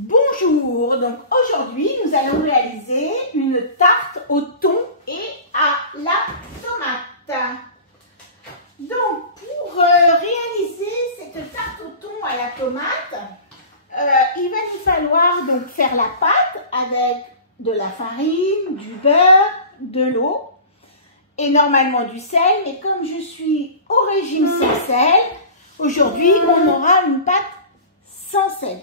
Bonjour, donc aujourd'hui nous allons réaliser une tarte au thon et à la tomate. Donc pour réaliser cette tarte au thon à la tomate, il va nous falloir donc faire la pâte avec de la farine, du beurre, de l'eau et normalement du sel. Mais comme je suis au régime sans sel, aujourd'hui on aura une pâte sans sel.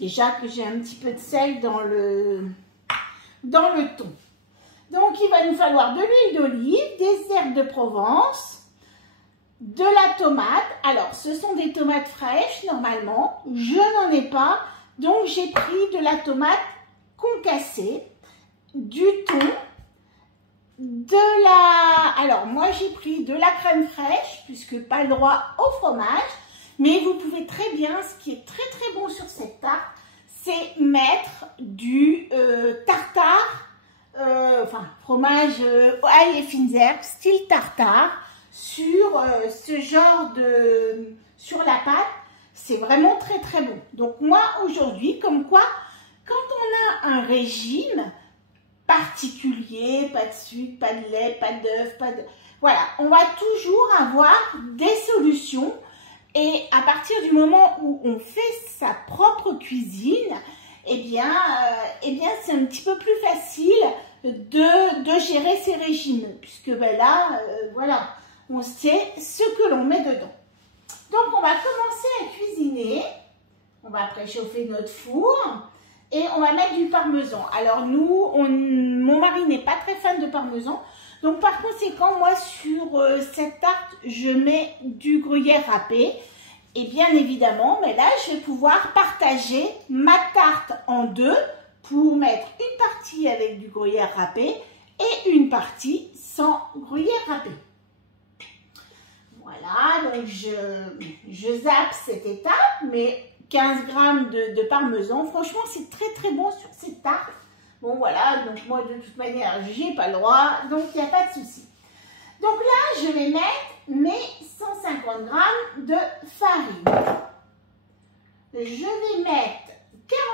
Déjà que j'ai un petit peu de sel dans le thon. Donc il va nous falloir de l'huile d'olive, des herbes de Provence, de la tomate. Alors ce sont des tomates fraîches normalement, je n'en ai pas, donc j'ai pris de la tomate concassée, du thon, alors moi j'ai pris de la crème fraîche puisque pas le droit au fromage. Mais vous pouvez très bien, ce qui est très très bon sur cette tarte, c'est mettre du tartare, fromage ail et fines herbes, style tartare, sur ce genre sur la pâte. C'est vraiment très très bon. Donc moi aujourd'hui, comme quoi, quand on a un régime particulier, pas de sucre, pas de lait, pas d'œuf, voilà, on va toujours avoir des solutions. Et à partir du moment où on fait sa propre cuisine, eh bien c'est un petit peu plus facile de gérer ses régimes. Puisque là, voilà, on sait ce que l'on met dedans. Donc on va commencer à cuisiner. On va préchauffer notre four et on va mettre du parmesan. Alors nous, mon mari n'est pas très fan de parmesan. Donc par conséquent, moi sur cette tarte, je mets du gruyère râpé. Et bien évidemment, mais là, je vais pouvoir partager ma tarte en deux pour mettre une partie avec du gruyère râpé et une partie sans gruyère râpé. Voilà, donc je zappe cette étape, mais 15 g de parmesan, franchement, c'est très très bon sur cette tarte. Bon voilà, donc moi de toute manière, j'ai pas le droit, donc il n'y a pas de souci. Donc là, je vais mettre mes 150 g de farine. Je vais mettre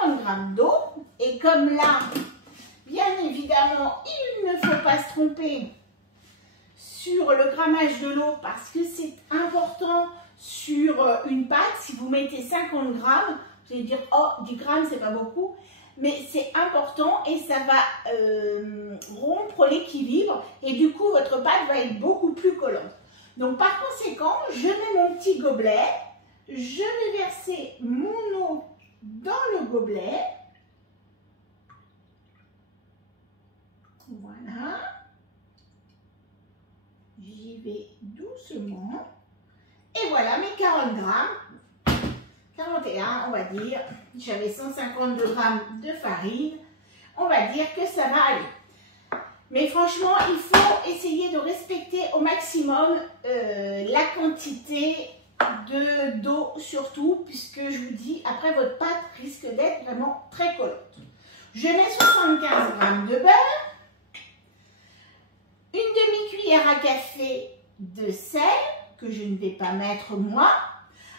40 g d'eau. Et comme là, bien évidemment, il ne faut pas se tromper sur le grammage de l'eau parce que c'est important sur une pâte. Si vous mettez 50 g, vous allez dire, oh, 10 grammes, c'est pas beaucoup. Mais c'est important et ça va rompre l'équilibre et du coup votre pâte va être beaucoup plus collante. Donc par conséquent, je mets mon petit gobelet, je vais verser mon eau dans le gobelet. Voilà. J'y vais doucement. Et voilà mes 40 grammes. 41, on va dire, j'avais 152 g de farine, on va dire que ça va aller. Mais franchement, il faut essayer de respecter au maximum la quantité d'eau surtout, puisque je vous dis, après votre pâte risque d'être vraiment très collante. Je mets 75 g de beurre, une demi-cuillère à café de sel, que je ne vais pas mettre moi.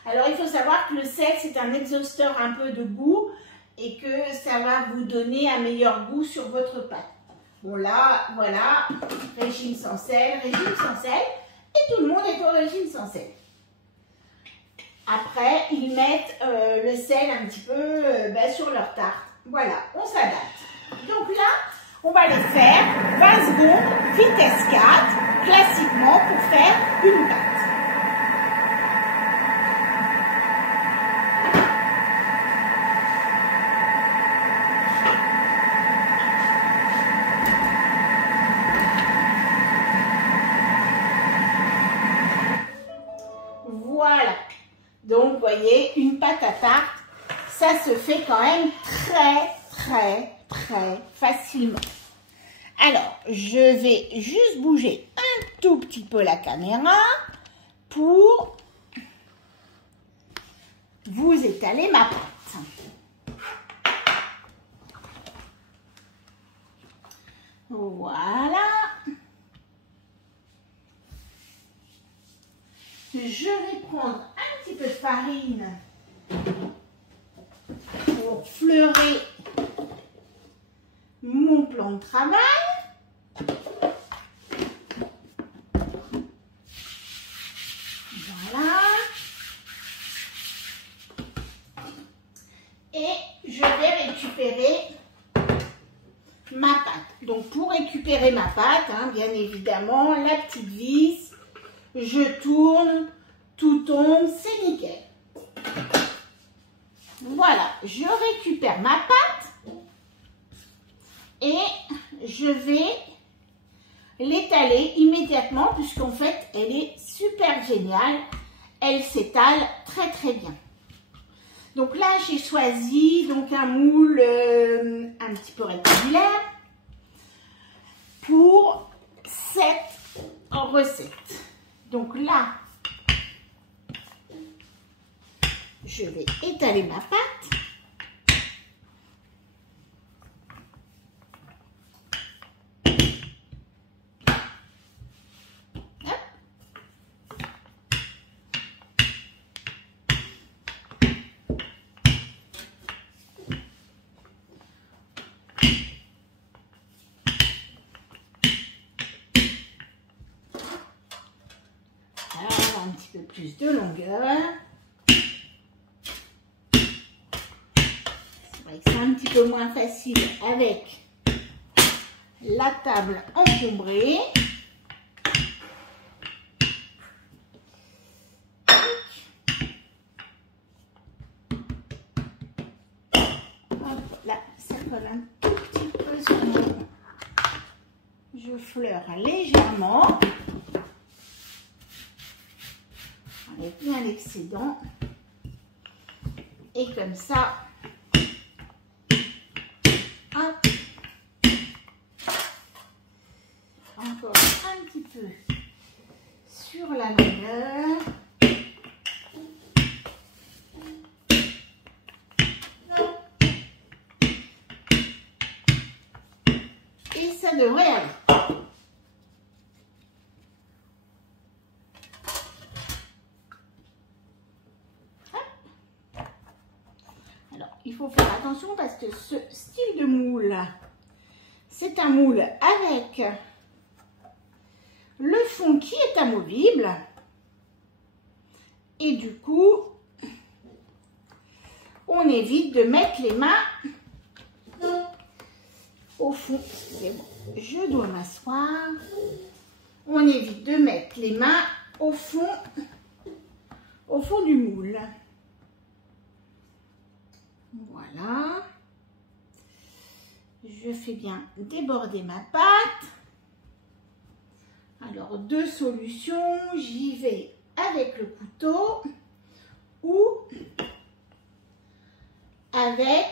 Alors, il faut savoir que le sel, c'est un exhausteur un peu de goût et que ça va vous donner un meilleur goût sur votre pâte. Bon, là, voilà, régime sans sel, et tout le monde est au régime sans sel. Après, ils mettent le sel un petit peu sur leur tarte. Voilà, on s'adapte. Donc là, on va les faire 20 secondes, vitesse 4, classiquement pour faire une pâte. Voilà, donc vous voyez, une pâte à tarte, ça se fait quand même très facilement. Alors, je vais juste bouger un tout petit peu la caméra pour vous étaler ma pâte. Voilà. Je vais prendre un petit peu de farine pour fleurer mon plan de travail. Voilà. Et je vais récupérer ma pâte. Donc pour récupérer ma pâte, hein, bien évidemment, la petite vis, je tourne, tout tombe, c'est nickel. Voilà, je récupère ma pâte et je vais l'étaler immédiatement puisqu'en fait, elle est super géniale. Elle s'étale très très bien. Donc là, j'ai choisi donc un moule un petit peu rectangulaire pour cette recette. Donc là, je vais étaler ma pâte. Un petit peu plus de longueur. C'est vrai que c'est un petit peu moins facile avec la table encombrée. Hop, là, ça colle un tout petit peu sur mon... Je fleure légèrement. Avec bien l'excédent. Et comme ça, hop, encore un petit peu sur la longueur. Et ça devrait aller. Il faut faire attention parce que ce style de moule, c'est un moule avec le fond qui est amovible. Et du coup, on évite de mettre les mains au fond. Excusez-moi, je dois m'asseoir. On évite de mettre les mains au fond du moule. Voilà, je fais bien déborder ma pâte. Alors, deux solutions, j'y vais avec le couteau ou avec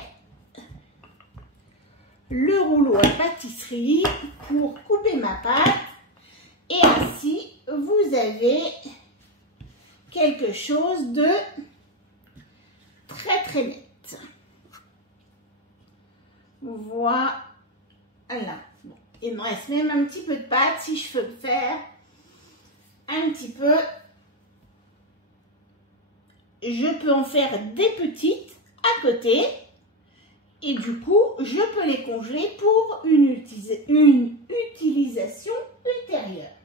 le rouleau à pâtisserie pour couper ma pâte et ainsi vous avez quelque chose de très très net. Voilà. Bon, il me reste même un petit peu de pâte. Si je peux faire un petit peu, je peux en faire des petites à côté. Et du coup, je peux les congeler pour une utilisation ultérieure.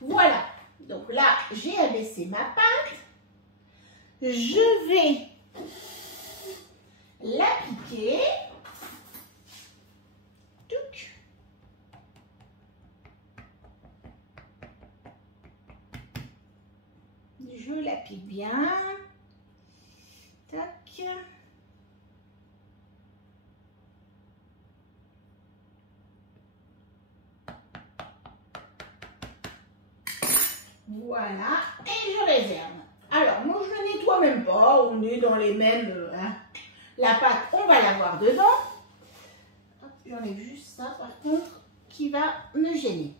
Voilà. Donc là, j'ai abaissé ma pâte. Je vais l'appliquer. Je l'applique bien. Tac. Voilà. Et je réserve. Alors, moi, je ne nettoie même pas. On est dans les mêmes... hein. La pâte, on va l'avoir dedans. J'enlève juste ça, par contre, qui va me gêner.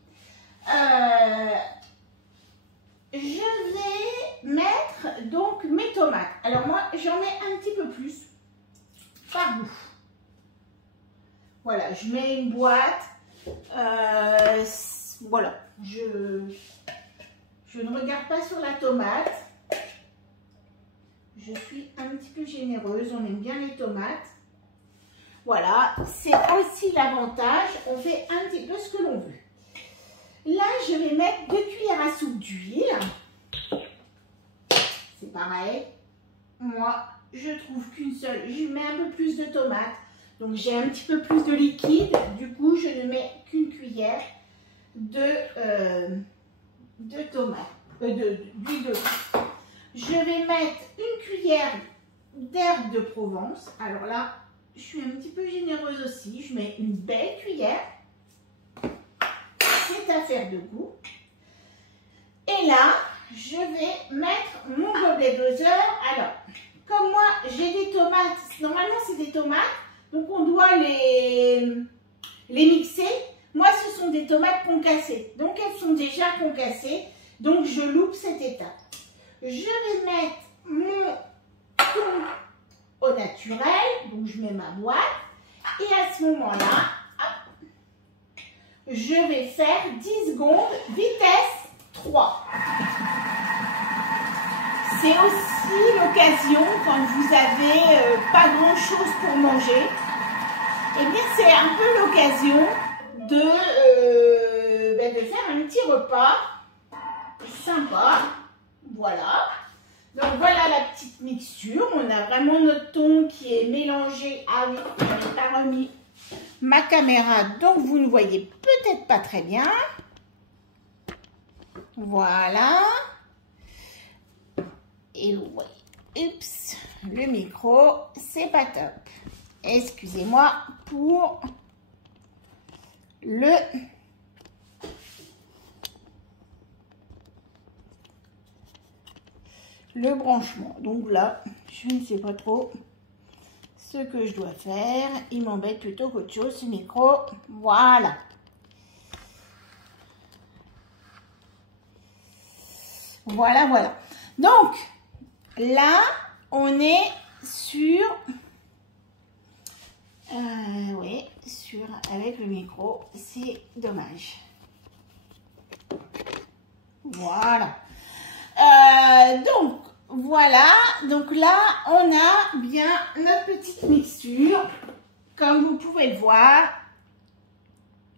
Je vais mettre donc mes tomates. Alors moi, j'en mets un petit peu plus par goût. Voilà, je mets une boîte. Voilà, je ne regarde pas sur la tomate. Je suis un petit peu généreuse, on aime bien les tomates. Voilà, c'est aussi l'avantage, on fait un petit peu ce que l'on veut. Là, je vais mettre 2 cuillères à soupe d'huile. C'est pareil. Moi, je trouve qu'une seule, je mets un peu plus de tomates. Donc, j'ai un petit peu plus de liquide. Du coup, je ne mets qu'une cuillère d'huile de tomates. Je vais mettre une cuillère d'herbe de Provence. Alors là, je suis un petit peu généreuse aussi. Je mets une belle cuillère. C'est à faire de goût. Et là, je vais mettre mon gobelet doseur. Alors, comme moi, j'ai des tomates. Normalement, c'est des tomates. Donc, on doit les mixer. Moi, ce sont des tomates concassées. Donc, elles sont déjà concassées. Donc, je loupe cette étape. Je vais mettre mon thon au naturel. Donc, je mets ma boîte. Et à ce moment-là, je vais faire 10 secondes, vitesse 3. C'est aussi l'occasion, quand vous avez pas grand-chose pour manger, eh bien, c'est un peu l'occasion de faire un petit repas sympa. Voilà. Donc, voilà la petite mixture. On a vraiment notre thon qui est mélangé avec, je n'ai pas remis ma caméra, donc vous ne voyez peut-être pas très bien. Voilà. Et vous voyez, oups, le micro, c'est pas top. Excusez-moi pour le branchement. Donc là, je ne sais pas trop ce que je dois faire. Il m'embête plutôt qu'autre chose, ce micro. Voilà. Voilà, voilà. Donc, là, on est sur... oui, avec le micro, c'est dommage. Voilà. Donc, voilà. Donc là, on a bien notre petite mixture, comme vous pouvez le voir,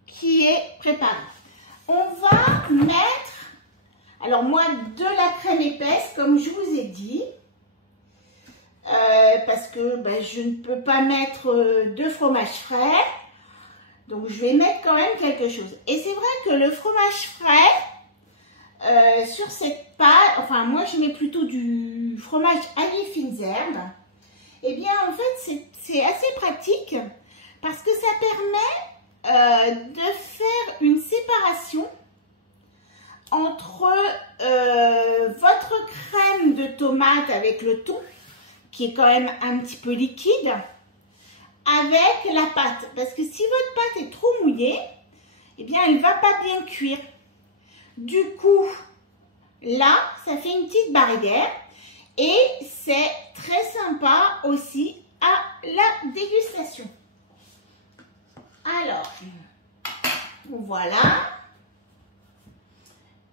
qui est préparée. On va mettre... Alors moi, de la crème épaisse, comme je vous ai dit, parce que je ne peux pas mettre de fromage frais, donc je vais mettre quand même quelque chose. Et c'est vrai que le fromage frais, sur cette pâte, enfin moi je mets plutôt du fromage Allié fines herbes, et bien en fait c'est assez pratique, parce que ça permet de faire une séparation entre votre crème de tomate avec le thon, qui est quand même un petit peu liquide, avec la pâte. Parce que si votre pâte est trop mouillée, eh bien, elle ne va pas bien cuire. Du coup, là, ça fait une petite barrière et c'est très sympa aussi à la dégustation. Alors, voilà.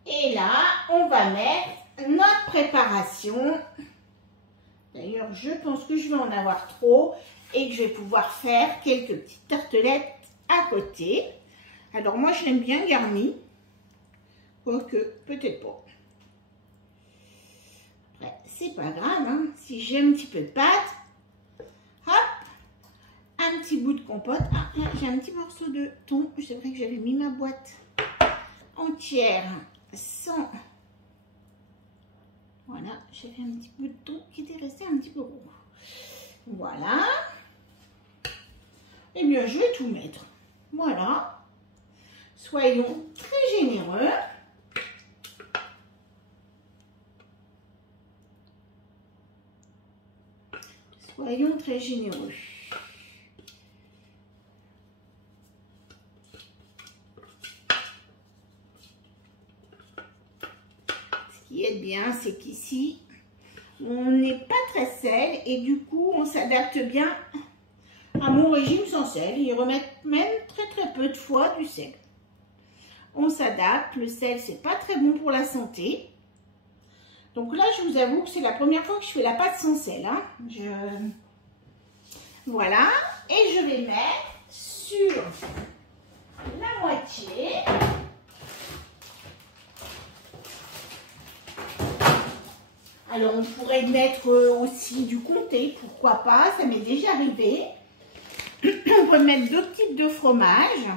Et là, on va mettre notre préparation. D'ailleurs, je pense que je vais en avoir trop et que je vais pouvoir faire quelques petites tartelettes à côté. Alors, moi, je l'aime bien garni. Quoique, peut-être pas. Après, c'est pas grave, hein. Si j'ai un petit peu de pâte, hop, un petit bout de compote. Ah, là, j'ai un petit morceau de thon. C'est vrai que j'avais mis ma boîte entière sans... Voilà, j'avais un petit peu de thon qui était resté un petit peu roux. Voilà. Eh bien, je vais tout mettre. Voilà. Soyons très généreux. Soyons très généreux. Ce qui est bien, c'est qu'ici, on n'est pas très sel et du coup, on s'adapte bien à mon régime sans sel. Ils remettent même très peu de fois du sel. On s'adapte. Le sel, c'est pas très bon pour la santé. Donc là, je vous avoue que c'est la première fois que je fais la pâte sans sel. Hein. Voilà. Et je vais mettre sur la moitié. Alors, on pourrait mettre aussi du comté, pourquoi pas, ça m'est déjà arrivé. On peut mettre d'autres types de fromage.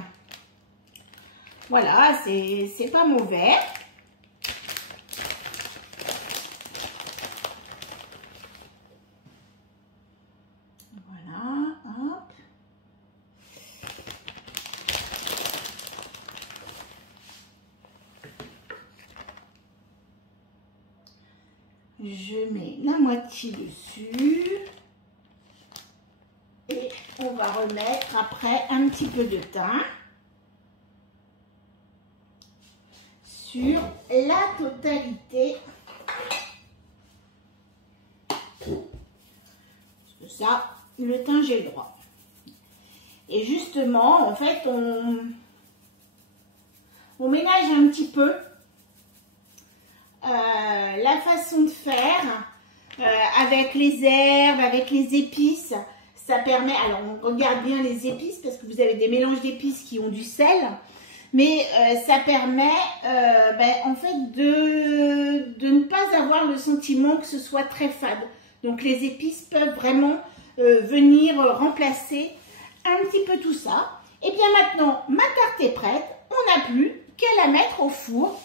Voilà, c'est pas mauvais. Voilà, hop. Je mets la moitié dessus. Et on va remettre après un petit peu de thym sur la totalité. Parce que ça, le thym, j'ai le droit. Et justement, en fait, on ménage un petit peu la façon de faire avec les herbes, avec les épices. Ça permet, alors on regarde bien les épices parce que vous avez des mélanges d'épices qui ont du sel, mais ça permet en fait de ne pas avoir le sentiment que ce soit très fade. Donc les épices peuvent vraiment venir remplacer un petit peu tout ça. Et bien maintenant, ma tarte est prête, on n'a plus qu'à la mettre au four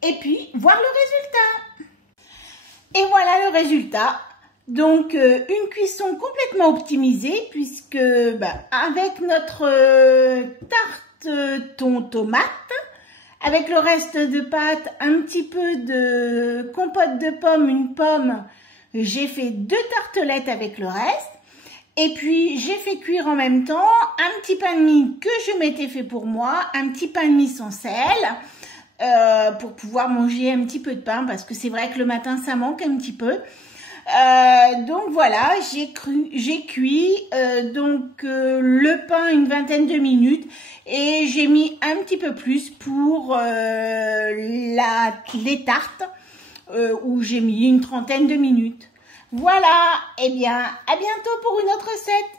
et puis voir le résultat. Et voilà le résultat. Donc, une cuisson complètement optimisée puisque avec notre tarte thon tomate, avec le reste de pâte, un petit peu de compote de pommes, une pomme, j'ai fait 2 tartelettes avec le reste. Et puis, j'ai fait cuire en même temps un petit pain de mie que je m'étais fait pour moi, un petit pain de mie sans sel, pour pouvoir manger un petit peu de pain parce que c'est vrai que le matin, ça manque un petit peu. Donc voilà, j'ai cuit le pain une vingtaine de minutes et j'ai mis un petit peu plus pour les tartes où j'ai mis une trentaine de minutes. Voilà, et bien à bientôt pour une autre recette.